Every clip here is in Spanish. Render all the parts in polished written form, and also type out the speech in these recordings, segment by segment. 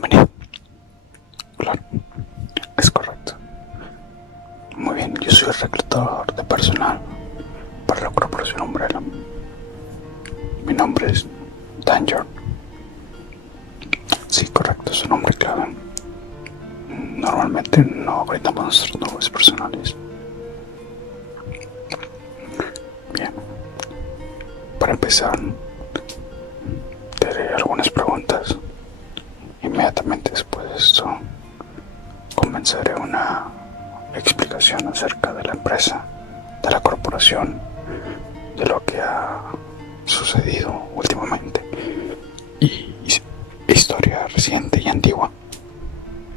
Bienvenido. Claro, es correcto. Muy bien, yo soy el reclutador de personal para la Corporación Umbrella. Mi nombre es Danger. Sí, correcto, es un nombre clave. Normalmente no brindamos nuestros nombres personales. Bien, para empezar, te haré algunas preguntas. Inmediatamente después de esto, comenzaré una explicación acerca de la empresa, de la corporación, de lo que ha sucedido últimamente y historia reciente y antigua.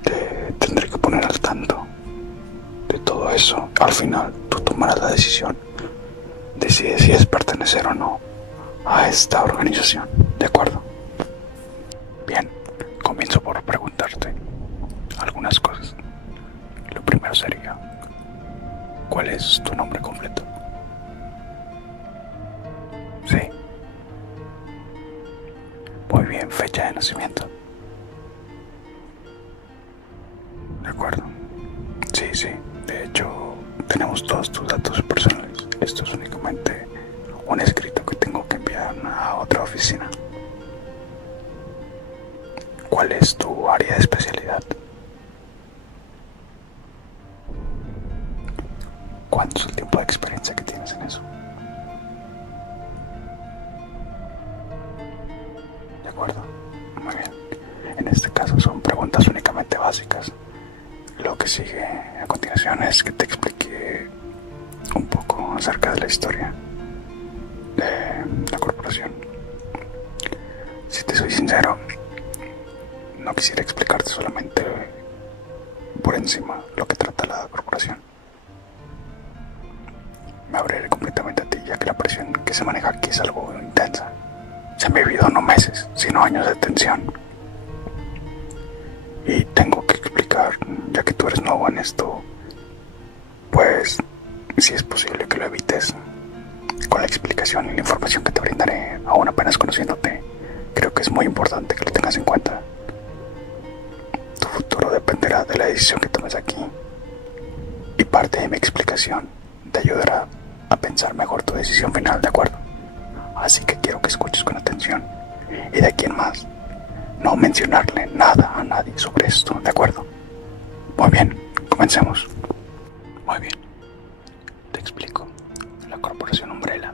Te tendré que poner al tanto de todo eso. Al final tú tomarás la decisión de si decides pertenecer o no a esta organización, ¿de acuerdo? Bien, comienzo por preguntarte algunas cosas. Lo primero sería, ¿cuál es tu nombre completo? Sí. Muy bien, fecha de nacimiento. De acuerdo. Sí, sí. De hecho, tenemos todos tus datos personales. Esto es únicamente un escrito que tengo que enviar a otra oficina. ¿Cuál es tu área de especialidad? ¿Cuánto es el tiempo de experiencia que tienes en eso? De acuerdo. Muy bien. En este caso son preguntas únicamente básicas. Lo que sigue a continuación es que te explique un poco acerca de la historia de la corporación. Si te soy sincero, no quisiera explicarte solamente por encima lo que trata la corporación. Me abriré completamente a ti, ya que la presión que se maneja aquí es algo intensa. Se han vivido no meses, sino años de tensión. Y tengo que explicar, ya que tú eres nuevo en esto, pues si es posible que lo evites. Con la explicación y la información que te brindaré, aún apenas conociéndote, creo que es muy importante que lo tengas en cuenta. Tu futuro dependerá de la decisión que tomes aquí, y parte de mi explicación te ayudará a pensar mejor tu decisión final, ¿de acuerdo? Así que quiero que escuches con atención, y de aquí en más, no mencionarle nada a nadie sobre esto, ¿de acuerdo? Muy bien, comencemos. Muy bien, te explico. La Corporación Umbrella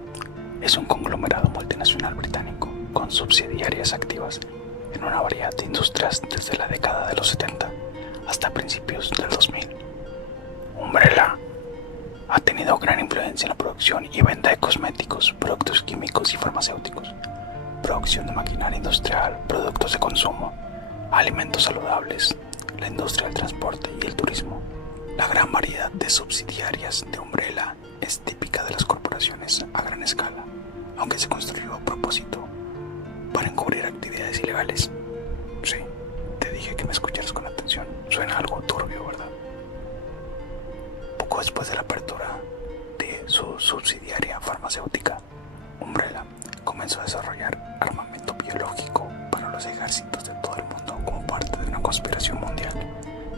es un conglomerado multinacional británico con subsidiarias activas en una variedad de industrias desde la década de los 70 hasta principios del 2000. Umbrella ha tenido gran influencia en la producción y venta de cosméticos, productos químicos y farmacéuticos, producción de maquinaria industrial, productos de consumo, alimentos saludables, la industria del transporte y el turismo. La gran variedad de subsidiarias de Umbrella es típica de las corporaciones a gran escala, aunque se construyó a propósito para encubrir actividades ilegales. Sí, te dije que me escucharas con atención. Suena algo turbio, ¿verdad? Poco después de la apertura de su subsidiaria farmacéutica, Umbrella comenzó a desarrollar armamento biológico para los ejércitos de todo el mundo como parte de una conspiración mundial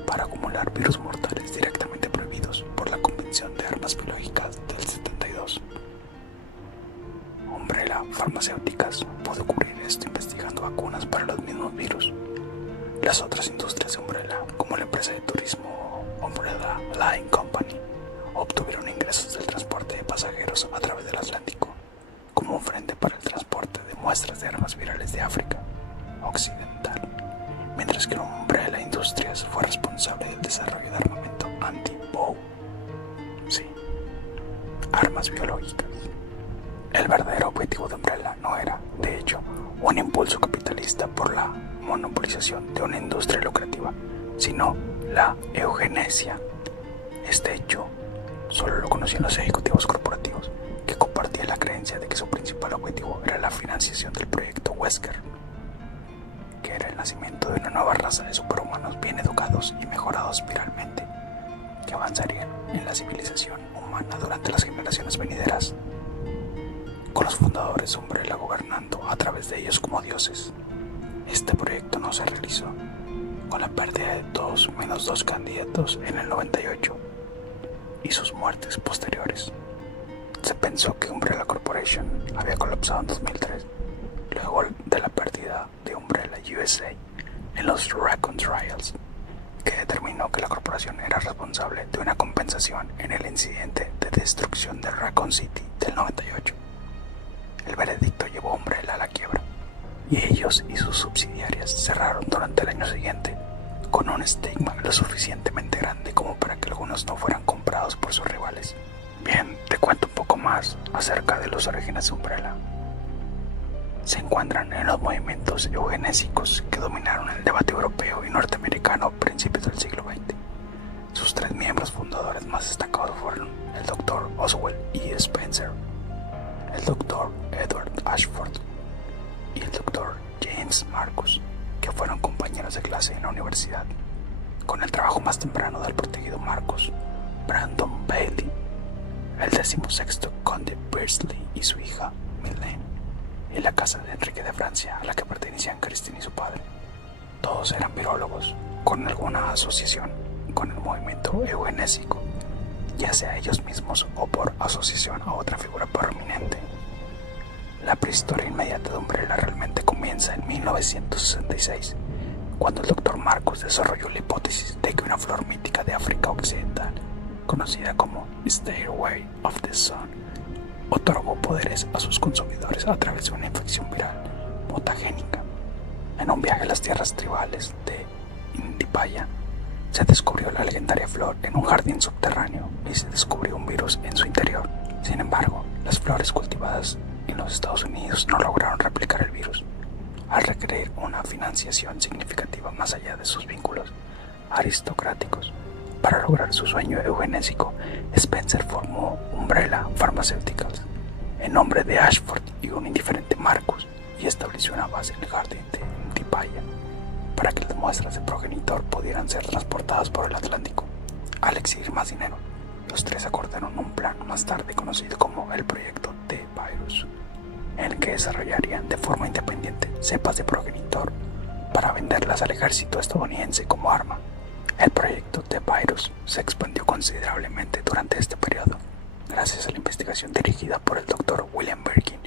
para acumular virus mortales directamente prohibidos por la Convención de Armas Biológicas del 72. Umbrella Farmacéuticas pudo cubrir esto investigando vacunas para los mismos virus. Las otras industrias de Umbrella, como la empresa de turismo Umbrella Line Company, obtuvieron ingresos del transporte de pasajeros a través del Atlántico, como un frente para el transporte de muestras de armas virales de África Occidental, mientras que Umbrella Industries fue responsable del desarrollo de armamento anti-BOW. Sí, armas biológicas. El verdadero objetivo de Umbrella no era, de hecho, un impulso capitalista por la monopolización de una industria lucrativa, sino la eugenesia. Este hecho solo lo conocían los ejecutivos corporativos, que compartían la creencia de que su principal objetivo era la financiación del proyecto Wesker, que era el nacimiento de una nueva raza de superhumanos bien educados y mejorados viralmente, que avanzarían en la civilización humana durante las generaciones venideras, con los fundadores de Umbrella gobernando a través de ellos como dioses. Este proyecto no se realizó, con la pérdida de 2 menos 2 candidatos en el 98 y sus muertes posteriores. Se pensó que Umbrella Corporation había colapsado en 2003, luego de la pérdida de Umbrella USA en los Raccoon Trials, que determinó que la corporación era responsable de una compensación en el incidente de destrucción de Raccoon City del 98. El veredicto llevó a Umbrella a la quiebra, y ellos y sus subsidiarias cerraron durante el año siguiente, con un estigma lo suficientemente grande como para que algunos no fueran comprados por sus rivales. Bien, te cuento un poco más acerca de los orígenes de Umbrella. Se encuentran en los movimientos eugenésicos que dominaron el debate europeo y norteamericano a principios del siglo XX. Sus 3 miembros fundadores más destacados fueron el Dr. Oswald E. Spencer, el Dr. Edward Ashford y el Dr. James Marcus, que fueron compañeros de clase en la universidad. Con el trabajo más temprano del protegido Marcus, Brandon Bailey, el 16º conde Beardsley y su hija Mylène, y la casa de Enrique de Francia a la que pertenecían Christine y su padre. Todos eran virólogos, con alguna asociación con el movimiento eugenésico, ya sea ellos mismos o por asociación a otra figura prominente. La prehistoria inmediata de Umbrella realmente comienza en 1966, cuando el Dr. Marcus desarrolló la hipótesis de que una flor mítica de África Occidental, conocida como Stairway of the Sun, otorgó poderes a sus consumidores a través de una infección viral mutagénica. En un viaje a las tierras tribales de Indipaya, se descubrió la legendaria flor en un jardín subterráneo y se descubrió un virus en su interior. Sin embargo, las flores cultivadas en los Estados Unidos no lograron replicar el virus. Al requerir una financiación significativa más allá de sus vínculos aristocráticos, para lograr su sueño eugenésico, Spencer formó Umbrella Pharmaceuticals en nombre de Ashford y un indiferente Marcus, y estableció una base en el jardín de Indipaya para que las muestras de progenitor pudieran ser transportadas por el Atlántico. Al exigir más dinero, los 3 acordaron un plan más tarde conocido como el Proyecto T-Virus, en el que desarrollarían de forma independiente cepas de progenitor para venderlas al ejército estadounidense como arma. El proyecto T-Virus se expandió considerablemente durante este periodo, gracias a la investigación dirigida por el Dr. William Birkin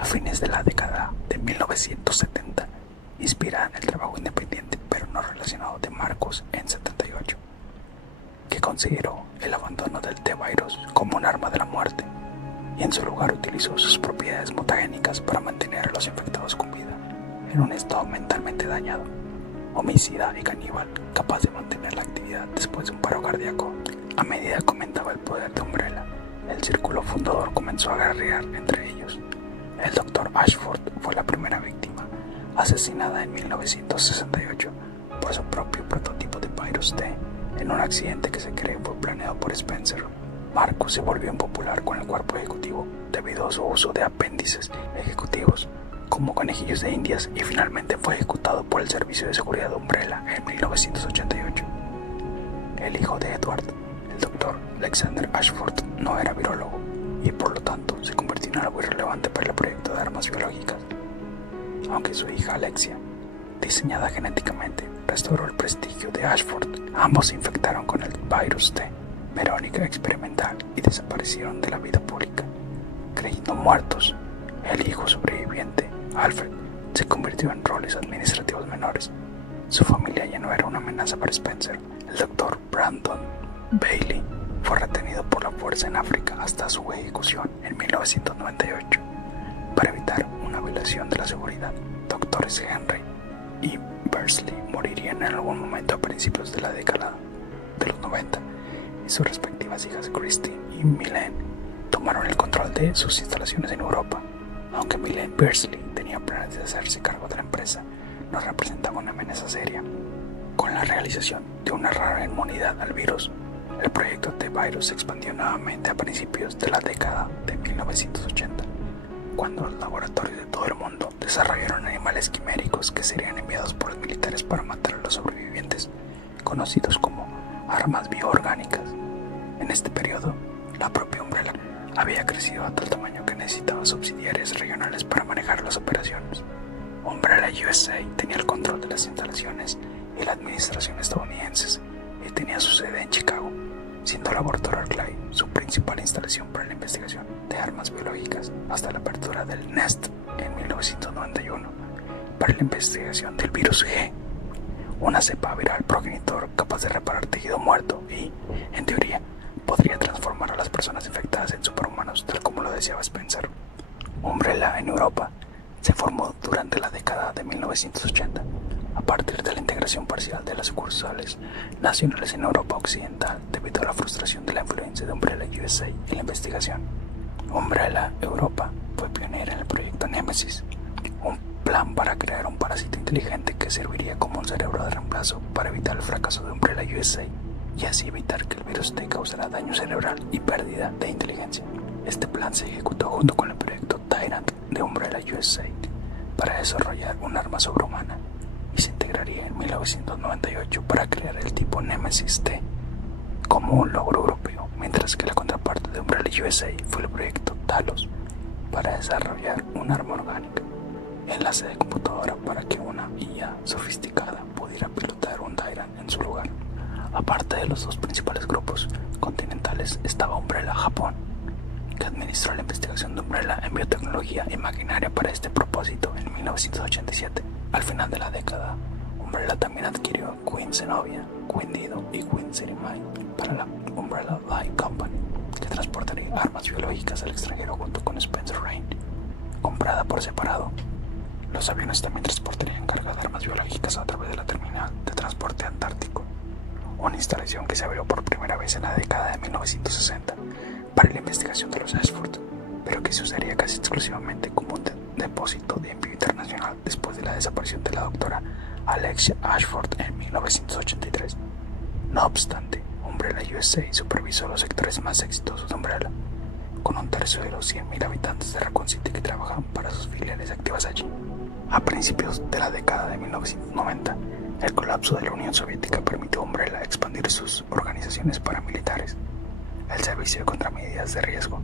a fines de la década de 1970, inspirada en el trabajo independiente pero no relacionado de Marcus en 78, que consideró el abandono del T-Virus como un arma de la muerte y en su lugar utilizó sus propiedades mutagénicas para mantener a los infectados con vida en un estado mentalmente dañado, homicida y caníbal, capaz de mantener la actividad después de un paro cardíaco. A medida que aumentaba el poder de Umbrella, el círculo fundador comenzó a guerrear entre ellos. El Dr. Ashford fue la primera víctima, asesinada en 1968 por su propio prototipo de Virus T en un accidente que se cree fue planeado por Spencer. Marcus se volvió impopular con el cuerpo ejecutivo debido a su uso de apéndices ejecutivos como conejillos de indias y finalmente fue ejecutado por el Servicio de Seguridad de Umbrella en 1988. El hijo de Edward, el Dr. Alexander Ashford, no era virólogo y por lo tanto se convirtió en algo irrelevante para el proyecto de armas biológicas. Aunque su hija Alexia, diseñada genéticamente, restauró el prestigio de Ashford, ambos se infectaron con el Virus T, Verónica experimental, y desaparecieron de la vida pública, creyendo muertos. El hijo sobreviviente, Alfred, se convirtió en roles administrativos menores. Su familia ya no era una amenaza para Spencer. El Dr. Brandon Bailey fue retenido por la fuerza en África hasta su ejecución en 1998 para evitar una violación de la seguridad. Doctores Henry y Beardsley morirían en algún momento a principios de la década de los 90 y sus respectivas hijas Christine y Mylène tomaron el control de sus instalaciones en Europa. Aunque Mylène Beardsley tenía planes de hacerse cargo de la empresa, no representaba una amenaza seria. Con la realización de una rara inmunidad al virus, el proyecto T-Virus se expandió nuevamente a principios de la década de 1980, cuando los laboratorios de todo el mundo desarrollaron animales quiméricos que serían enviados por los militares para matar a los sobrevivientes, conocidos como armas bioorgánicas. En este periodo, la propia Umbrella había crecido a tal tamaño que necesitaba subsidiarias regionales para manejar las operaciones. Umbrella USA tenía el control de las instalaciones y la administración estadounidenses y tenía su sede en Chicago, siendo el laboratorio Arclay su principal instalación para la investigación de armas biológicas hasta la apertura del NEST en 1991 para la investigación del virus G, una cepa viral progenitor capaz de reparar tejido muerto y, en teoría, podría transformar a las personas infectadas en superhumanos, tal como lo deseaba Spencer. Umbrella en Europa se formó durante la década de 1980 a partir de la integración parcial de las sucursales nacionales en Europa Occidental debido a la frustración de la influencia de Umbrella USA en la investigación. Umbrella Europa fue pionera en el proyecto Nemesis, un plan para crear un parásito inteligente que serviría como un cerebro de reemplazo para evitar el fracaso de Umbrella USA y así evitar que el virus T causara daño cerebral y pérdida de inteligencia. Este plan se ejecutó junto con el proyecto Tyrant de Umbrella USA para desarrollar un arma sobrehumana y se integraría en 1998 para crear el tipo Nemesis T como un logro europeo, mientras que la contraparte de Umbrella USA fue el proyecto Talos para desarrollar un arma orgánica, enlace de computadora para que una IA sofisticada pudiera pilotar un Tyrant en su lugar. Aparte de los dos principales grupos continentales estaba Umbrella Japón, que administró la investigación de Umbrella en biotecnología y maquinaria para este propósito en 1987. Al final de la década, Umbrella también adquirió Queen Zenobia, Queen Dido y Queen Cerimay para la Umbrella Light Company, que transportaría armas biológicas al extranjero junto con Spencer Rain. Comprada por separado, los aviones también transportarían carga de armas biológicas a través de la terminal de transporte antártico, una instalación que se abrió por primera vez en la década de 1960 para la investigación de los Ashford, pero que se usaría casi exclusivamente como un depósito de envío internacional después de la desaparición de la doctora Alexia Ashford en 1983. No obstante, Umbrella USA supervisó los sectores más exitosos de Umbrella, con un tercio de los 100.000 habitantes de Raccoon City que trabajan para sus filiales activas allí. A principios de la década de 1990, el colapso de la Unión Soviética permitió a Umbrella expandir sus organizaciones paramilitares, el Servicio de Contramedidas de Riesgo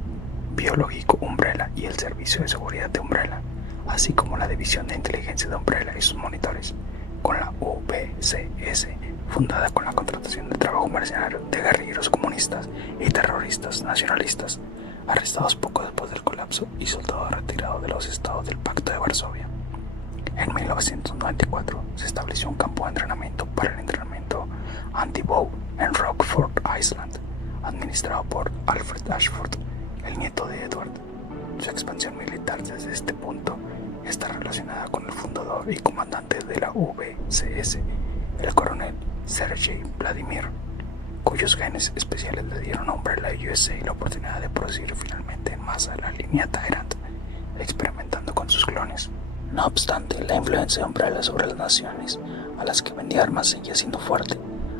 Biológico Umbrella y el Servicio de Seguridad de Umbrella, así como la División de Inteligencia de Umbrella y sus monitores, con la UBCS, fundada con la contratación de trabajo mercenario de guerrilleros comunistas y terroristas nacionalistas, arrestados poco después del colapso y soldados retirados de los estados del Pacto de Varsovia. En 1994 se estableció un campo de entrenamiento para el entrenamiento anti-bow en Rockford Island, administrado por Alfred Ashford, el nieto de Edward. Su expansión militar desde este punto está relacionada con el fundador y comandante de la UBCS, el coronel Sergei Vladimir, cuyos genes especiales le dieron a Umbrella USA la oportunidad de producir finalmente en masa la línea Tyrant, experimentando con sus clones. No obstante, la influencia de Umbrella sobre las naciones a las que vendía armas seguía siendo fuerte,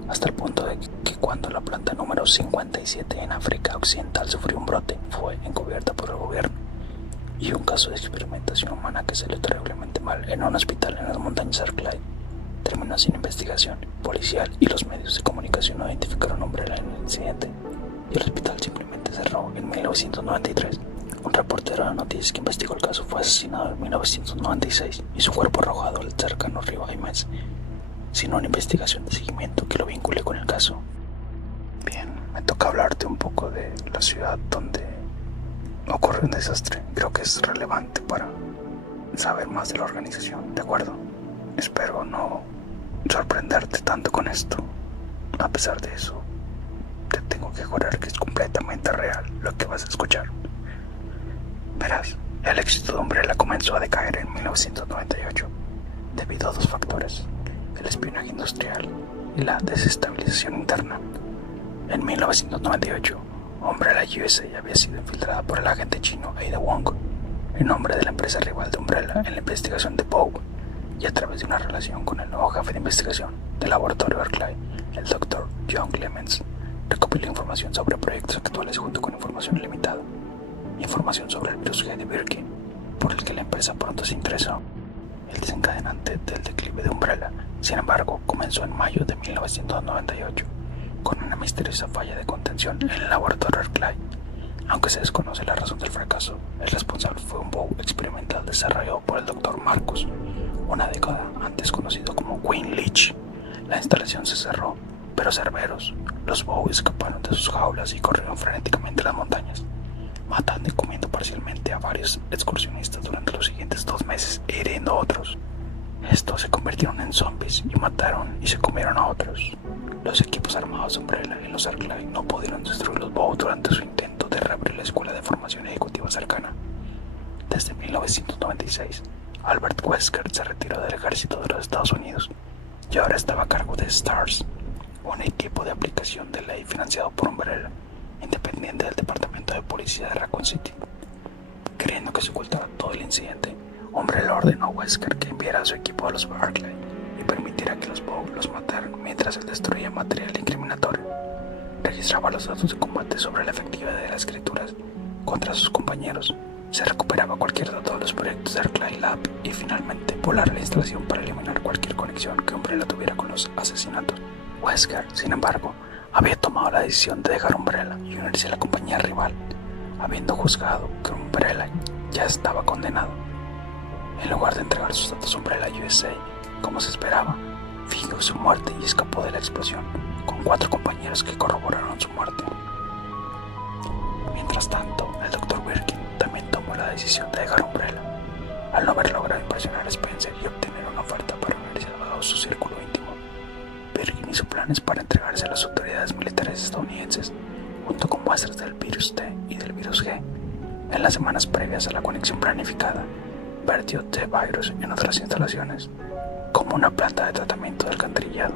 hasta el punto de que cuando la planta número 57 en África Occidental sufrió un brote, fue encubierta por el gobierno, y un caso de experimentación humana que salió terriblemente mal en un hospital en las montañas Arclay terminó sin investigación policial y los medios de comunicación no identificaron a Umbrella en el incidente, y el hospital simplemente cerró en 1993. Un reportero de noticias que investigó el caso fue asesinado en 1996 y su cuerpo arrojado al cercano río Aimez, sin una investigación de seguimiento que lo vincule con el caso. Bien, me toca hablarte un poco de la ciudad donde ocurrió un desastre. Creo que es relevante para saber más de la organización, ¿de acuerdo? Espero no sorprenderte tanto con esto. A pesar de eso, te tengo que jurar que es completamente real lo que vas a escuchar. Verás, el éxito de Umbrella comenzó a decaer en 1998 debido a dos factores: el espionaje industrial y la desestabilización interna. En 1998, Umbrella USA había sido infiltrada por el agente chino Ada Wong, en nombre de la empresa rival de Umbrella en la investigación de Bow, y a través de una relación con el nuevo jefe de investigación del laboratorio Arclay, el Dr. John Clements, recopiló información sobre proyectos actuales junto con información limitada, información sobre el virus G de Birkin, por el que la empresa pronto se interesó. El desencadenante del declive de Umbrella, sin embargo, comenzó en mayo de 1998, con una misteriosa falla de contención en el laboratorio Arclay. Aunque se desconoce la razón del fracaso, el responsable fue un bow experimental desarrollado por el Dr. Marcus, una década antes conocido como Queen Leech, La instalación se cerró, pero Cerberos, los Bow escaparon de sus jaulas y corrieron frenéticamente a las montañas, matando y comiendo parcialmente a varios excursionistas durante los siguientes 2 meses e hiriendo a otros. Estos se convirtieron en zombies y mataron y se comieron a otros. Los equipos armados de Umbrella y los Arclight no pudieron destruir los Bow durante su intento de reabrir la escuela de formación ejecutiva cercana. Desde 1996, Albert Wesker se retiró del ejército de los Estados Unidos y ahora estaba a cargo de STARS, un equipo de aplicación de ley financiado por Umbrella, independiente del departamento de policía de Raccoon City. Creyendo que se ocultaba todo el incidente, Umbrella ordenó a Wesker que enviara a su equipo a los Barclay y permitiera que los Bow los mataran mientras él destruía material incriminatorio. Registraba los datos de combate sobre la efectividad de las escrituras contra sus compañeros, se recuperaba cualquier dato de los proyectos de Arclight Lab y finalmente volar la instalación para eliminar cualquier conexión que Umbrella tuviera con los asesinatos. Wesker, sin embargo, había tomado la decisión de dejar Umbrella y unirse a la compañía rival, habiendo juzgado que Umbrella ya estaba condenado. En lugar de entregar sus datos a Umbrella USA, como se esperaba, fingió su muerte y escapó de la explosión, con 4 compañeros que corroboraron su muerte. Mientras tanto, el Dr. Birkin también tomó la decisión de dejar Umbrella, al no haber logrado impresionar a Spencer y obtener una oferta para unirse a su círculo íntimo. Birkin hizo planes para entregarse a las autoridades militares estadounidenses, junto con muestras del virus T y del virus G. En las semanas previas a la conexión planificada, vertió T-Virus en otras instalaciones, como una planta de tratamiento de alcantarillado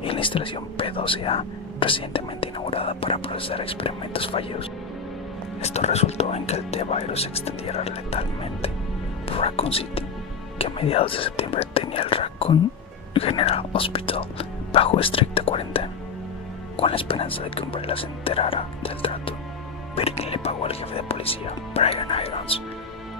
y la instalación P12A recientemente inaugurada para procesar experimentos fallidos. Esto resultó en que el T-Virus se extendiera letalmente por Raccoon City, que a mediados de septiembre tenía el Raccoon General Hospital bajo estricta cuarentena. Con la esperanza de que Umbrella se enterara del trato, Birkin le pagó al jefe de policía, Brian Irons,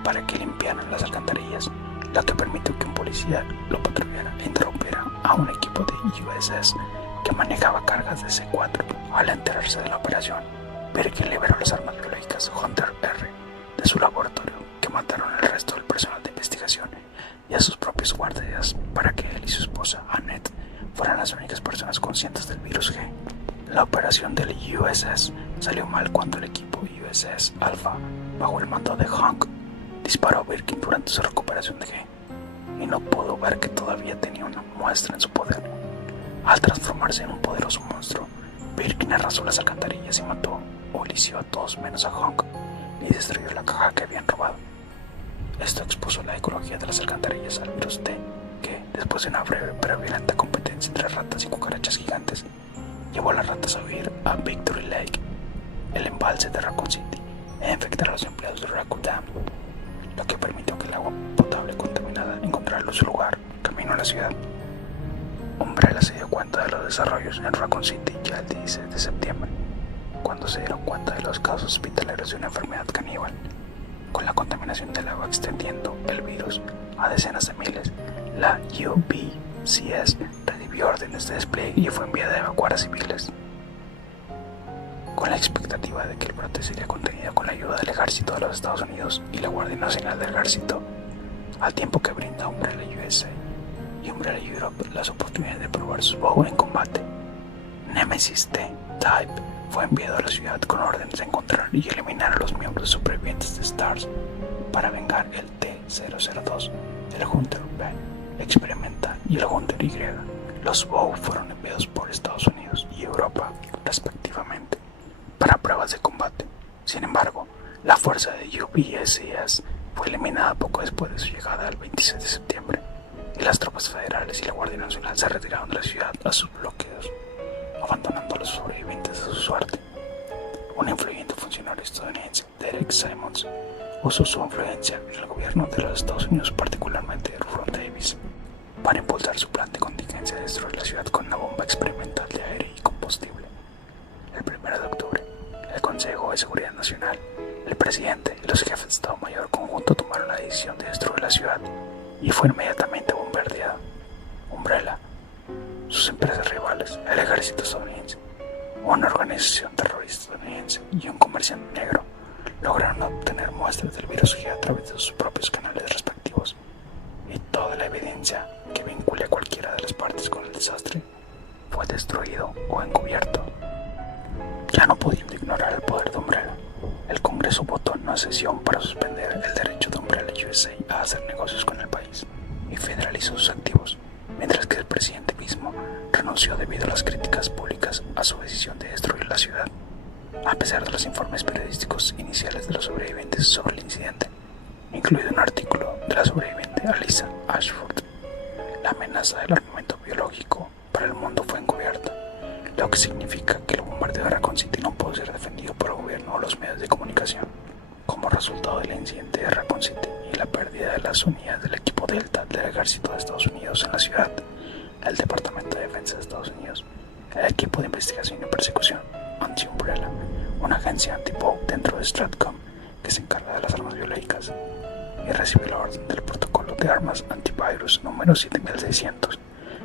para que limpiaran las alcantarillas, lo que permitió que un policía lo patrullara e interrumpiera a un equipo de USS que manejaba cargas de C4. Al enterarse de la operación, Birkin liberó las armas biológicas Hunter R de su laboratorio, que mataron al resto del personal de investigación y a sus propios guardias para que él y su esposa, Annette, fueran las únicas personas conscientes del virus G. La operación del USS salió mal cuando el equipo USS Alpha, bajo el mando de Hank, disparó a Birkin durante su recuperación de G y no pudo ver que todavía tenía una muestra en su poder. Al transformarse en un poderoso monstruo, Birkin arrasó las alcantarillas y mató o lició a todos menos a Hank y destruyó la caja que habían robado. Esto expuso la ecología de las alcantarillas al virus T, que, después de una breve pero violenta competencia entre ratas y cucarachas gigantes, llevó a las ratas a huir a Victory Lake, el embalse de Raccoon City, e infectar a los empleados de Raccoon Dam, lo que permitió que el agua potable contaminada encontrara su lugar camino a la ciudad. Umbrella se dio cuenta de los desarrollos en Raccoon City ya el 16 de septiembre, cuando se dieron cuenta de los casos hospitalarios de una enfermedad caníbal, con la contaminación del agua extendiendo el virus a decenas de miles. La UBCS recibió órdenes de despliegue y fue enviada a evacuar a civiles, con la expectativa de que el brote sería contenido con la ayuda del ejército de los Estados Unidos y la Guardia Nacional del Ejército, al tiempo que brinda a Umbrella USA y Umbrella Europe las oportunidades de probar su bow en combate. Nemesis T-Type fue enviado a la ciudad con órdenes de encontrar y eliminar a los miembros supervivientes de STARS para vengar el T-002, el Hunter B experimental y el Hunter Y. Los Bow fueron enviados por Estados Unidos y Europa, respectivamente, para pruebas de combate. Sin embargo, la fuerza de UBSS fue eliminada poco después de su llegada el 26 de septiembre, y las tropas federales y la Guardia Nacional se retiraron de la ciudad a sus bloqueos, abandonando a los sobrevivientes a su suerte. Un influyente funcionario estadounidense, Derek Simons, usó su influencia en el gobierno de los Estados Unidos, particularmente de Ron Davis, para impulsar su plan de contingencia de destruir la ciudad con una bomba experimental de aire y combustible. El 1 de octubre, el Consejo de Seguridad Nacional, el presidente y los jefes de Estado Mayor conjunto tomaron la decisión de destruir la ciudad y fue inmediatamente bombardeada. Umbrella, sus empresas rivales, el ejército estadounidense, una organización terrorista estadounidense y un comerciante negro lograron obtener muestras del virus G a través de sus propios canales respectivos, y toda la evidencia que vincule a cualquiera de las partes con el desastre renunció debido a las críticas públicas a su decisión de destruir la ciudad. A pesar de los informes periodísticos iniciales de los sobrevivientes sobre el incidente, incluido un artículo de la sobreviviente Alyssa Ashford, la amenaza del armamento biológico para el mundo fue encubierta, lo que significa que el bombardeo de Raccoon City no pudo ser defendido por el gobierno o los medios de comunicación. Como resultado del incidente de Raccoon City y la pérdida de las unidades del equipo Delta del Ejército de Estados Unidos en la ciudad, el Departamento de Defensa de Estados Unidos, el equipo de investigación y persecución Anti-Umbrella, una agencia anti-POW dentro de Stratcom que se encarga de las armas biológicas, y recibió la orden del protocolo de armas antivirus número 7600,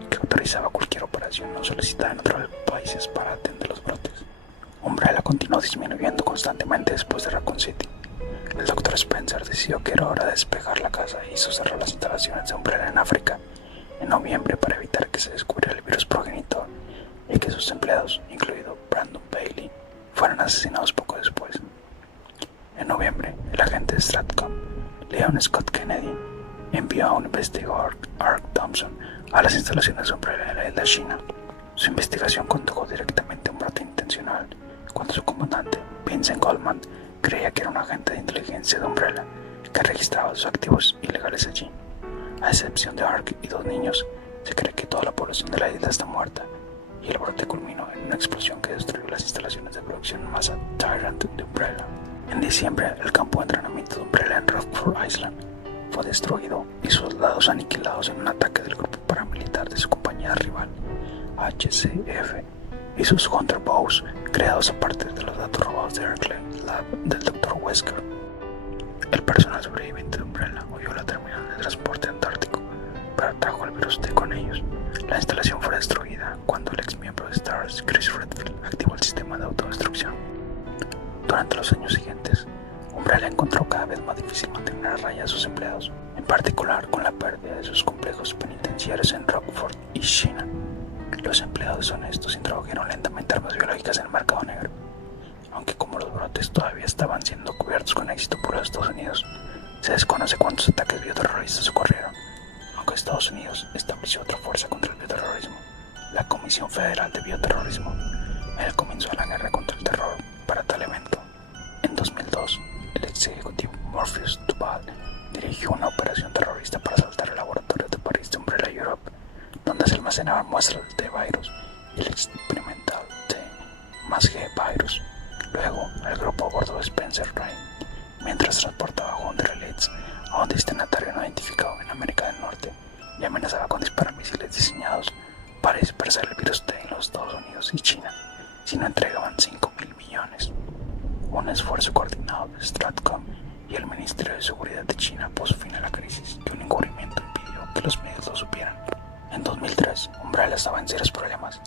que autorizaba cualquier operación no solicitada en otros países para atender los brotes. Umbrella continuó disminuyendo constantemente después de Raccoon City. El Dr. Spencer decidió que era hora de despejar la casa e hizo cerrar las instalaciones de Umbrella en África en noviembre para evitar que se descubriera el virus progenitor y que sus empleados, incluido Brandon Bailey, fueran asesinados poco después. En noviembre, el agente de Stratcom, Leon Scott Kennedy, envió a un investigador, Ark Thompson, a las instalaciones de Umbrella en la isla China. Su investigación condujo directamente a un brote intencional, cuando su comandante, Vincent Goldman, creía que era un agente de inteligencia de Umbrella que registraba sus activos ilegales allí. A excepción de Ark y 2 niños, se cree que toda la población de la isla está muerta, y el brote culminó en una explosión que destruyó las instalaciones de producción en masa Tyrant de Umbrella. En diciembre, el campo de entrenamiento de Umbrella en Rockford Island fue destruido y sus soldados aniquilados en un ataque del grupo paramilitar de su compañía rival, HCF, y sus Hunter Bows, creados a partir de los datos robados de Berkeley Lab del Dr. Wesker. El personal sobreviviente de Umbrella huyó a la terminal de transporte antártico, pero trajo el virus T con ellos. La instalación fue destruida cuando el ex miembro de STARS, Chris Redfield, activó el sistema de autodestrucción. Durante los años siguientes, Umbrella encontró cada vez más difícil mantener a raya a sus empleados, en particular con la pérdida de sus complejos penitenciarios en Rockford y China. Los empleados honestos introdujeron lentamente armas biológicas en el mercado negro, aunque como los brotes todavía estaban siendo cubiertos con éxito por los Estados Unidos, se desconoce cuántos ataques bioterroristas ocurrieron, aunque Estados Unidos estableció otra fuerza contra el bioterrorismo, la Comisión Federal de Bioterrorismo, en el comienzo de la guerra contra el terror para tal evento. En 2002, el ex ejecutivo Morpheus Duval dirigió una operación terrorista para asaltar el laboratorio de París de Umbrella Europe, donde se almacenaban muestras de T-Virus y el experimental T+G virus. Luego, el grupo abordó Spencer Rain mientras transportaba Hunter Elites a un destinatario no identificado en América del Norte y amenazaba con disparar misiles diseñados para dispersar el virus T en los Estados Unidos y China si no entregaban 5.000 millones. Un esfuerzo coordinado de Stratcom y el Ministerio de Seguridad de China puso fin a la crisis y un encubrimiento impidió que los medios lo supieran. En 2003, Umbrella estaba en serios problemas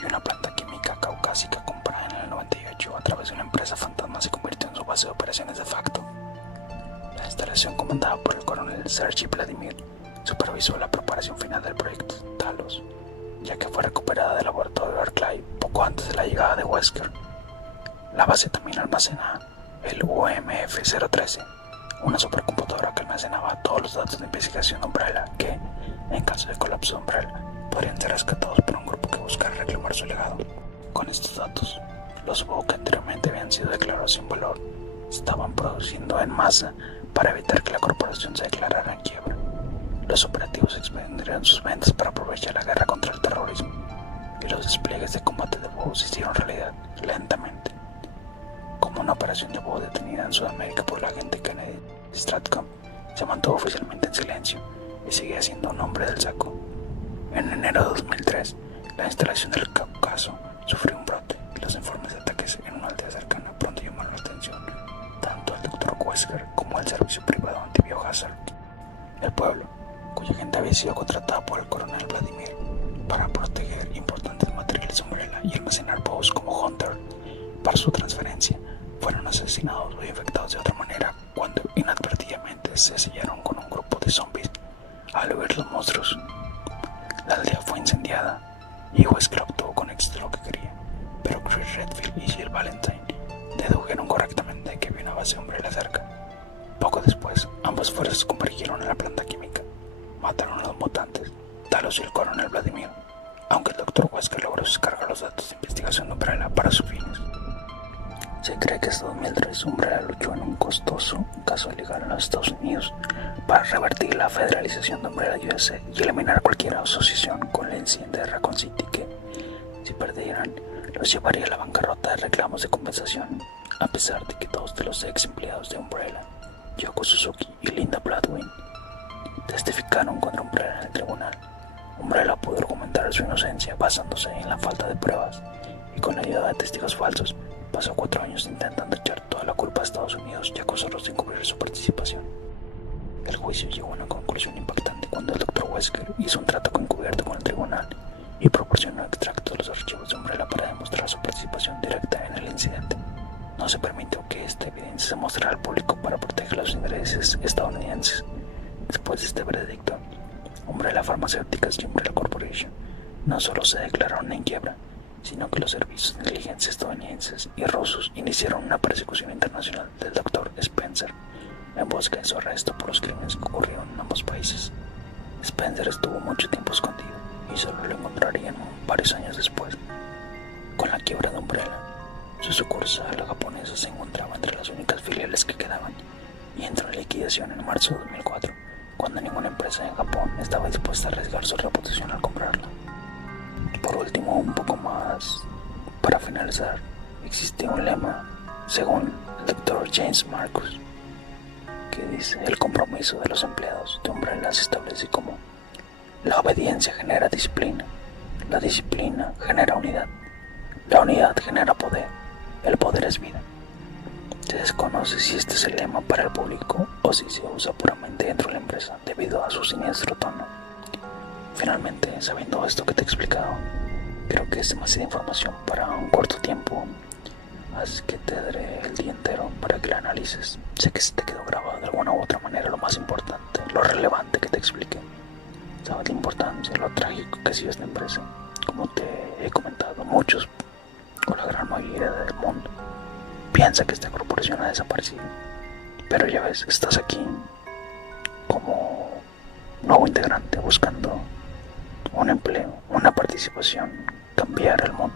y una planta química caucásica comprada en el 98 a través de una empresa fantasma se convirtió en su base de operaciones de facto. La instalación comandada por el coronel Sergei Vladimir supervisó la preparación final del proyecto Talos, ya que fue recuperada del laboratorio de Berkeley poco antes de la llegada de Wesker. La base también almacenaba el UMF-013, una supercomputadora que almacenaba todos los datos de investigación de Umbrella que, en caso de colapso de Umbrella, podrían ser rescatados por un grupo que buscara reclamar su legado. Con estos datos, los UBO que anteriormente habían sido declarados sin valor estaban produciendo en masa para evitar que la corporación se declarara en quiebra. Los operativos expandieron sus ventas para aprovechar la guerra contra el terrorismo, y los despliegues de combate de UBO se hicieron realidad lentamente. Como una operación de UBO detenida en Sudamérica por la agente Kennedy, Stratcom se mantuvo oficialmente en silencio y seguía siendo un hombre del saco. En enero de 2003, la instalación del Cáucaso sufrió un brote y los informes de ataques en una aldea cercana pronto llamaron la atención tanto al Dr. Wesker como al servicio privado anti-biohazard. El pueblo, cuya gente había sido contratada por el coronel Vladimir para proteger importantes materiales Umbrella y almacenar bows como Hunter para su transferencia, fueron asesinados o infectados de otra manera cuando inadvertidamente se sellaron con un grupo de zombies. Al huir los monstruos, la aldea fue incendiada y Wesker obtuvo con éxito lo que quería, pero Chris Redfield y Jill Valentine dedujeron correctamente que había una base Umbrella cerca. Poco después, ambas fuerzas convergieron en la planta química, mataron a los mutantes, Talos y el coronel Vladimir, aunque el Dr. Wesker entonces Umbrella luchó en un costoso caso legal en los Estados Unidos para revertir la federalización de Umbrella USA y eliminar cualquier asociación con Lindsay de Raccoon City que, si perdieran, los llevaría a la bancarrota de reclamos de compensación, a pesar de que dos de los ex empleados de Umbrella, Yoko Suzuki y Linda Bladwin, testificaron contra Umbrella en el tribunal. Umbrella pudo argumentar su inocencia basándose en la falta de pruebas y con la ayuda de testigos falsos pasó 4 años intentando echar toda la culpa a Estados Unidos y acusarlos de encubrir su participación. El juicio llegó a una conclusión impactante cuando el Dr. Wesker hizo un trato encubierto con el tribunal y proporcionó extractos de los archivos de Umbrella para demostrar su participación directa en el incidente. No se permitió que esta evidencia se mostrara al público para proteger los intereses estadounidenses. Después de este veredicto, Umbrella Pharmaceuticals y Umbrella Corporation no solo se declararon en quiebra, sino que los servicios de inteligencia estadounidenses y rusos iniciaron una persecución internacional del Dr. Spencer en busca de su arresto por los crímenes que ocurrieron en ambos países. Spencer estuvo mucho tiempo escondido y solo lo encontrarían varios años después. Con la quiebra de Umbrella, su sucursal japonesa se encontraba entre las únicas filiales que quedaban y entró en liquidación en marzo de 2004, cuando ninguna empresa en Japón estaba dispuesta a arriesgar su reputación al comprarla. Por último, un poco más para finalizar, existe un lema, según el Dr. James Marcus, que dice: el compromiso de los empleados de Umbrella se establece como la obediencia genera disciplina, la disciplina genera unidad, la unidad genera poder, el poder es vida. Se desconoce si este es el lema para el público o si se usa puramente dentro de la empresa debido a su siniestro tono. Finalmente, sabiendo esto que te he explicado, creo que es demasiada información para un corto tiempo, así que te daré el día entero para que la analices. Sé que se te quedó grabado de alguna u otra manera lo más importante, lo relevante que te expliqué. Sabes la importancia, lo trágico que ha sido esta empresa. Como te he comentado, muchos, o la gran mayoría del mundo, piensa que esta corporación ha desaparecido. Pero ya ves, estás aquí como nuevo integrante buscando un empleo, una participación, cambiar el mundo.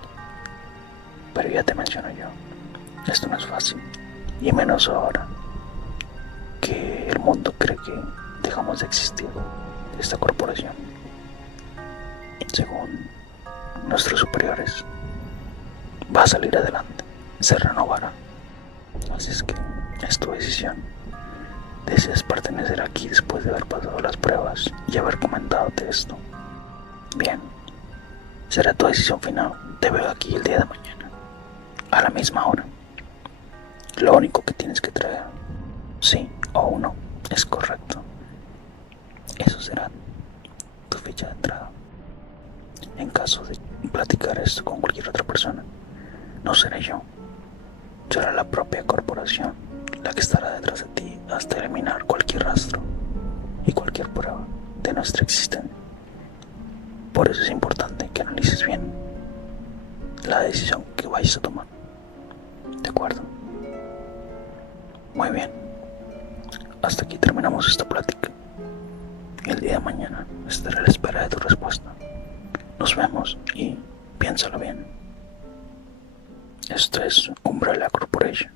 Pero ya te menciono yo, esto no es fácil, y menos ahora que el mundo cree que dejamos de existir. Esta corporación, según nuestros superiores, va a salir adelante, se renovará. Así es que es tu decisión. ¿Deseas pertenecer aquí después de haber pasado las pruebas y haber comentado esto? Bien, será tu decisión final. Te veo aquí el día de mañana, a la misma hora. Lo único que tienes que traer, sí o no, es correcto. Eso será tu ficha de entrada. En caso de platicar esto con cualquier otra persona, no seré yo, será la propia corporación la que estará detrás de ti hasta eliminar cualquier rastro y cualquier prueba de nuestra existencia. Por eso es importante que analices bien la decisión que vayas a tomar. ¿De acuerdo? Muy bien. Hasta aquí terminamos esta plática. Y el día de mañana estaré a la espera de tu respuesta. Nos vemos y piénsalo bien. Esto es Umbrella Corporation.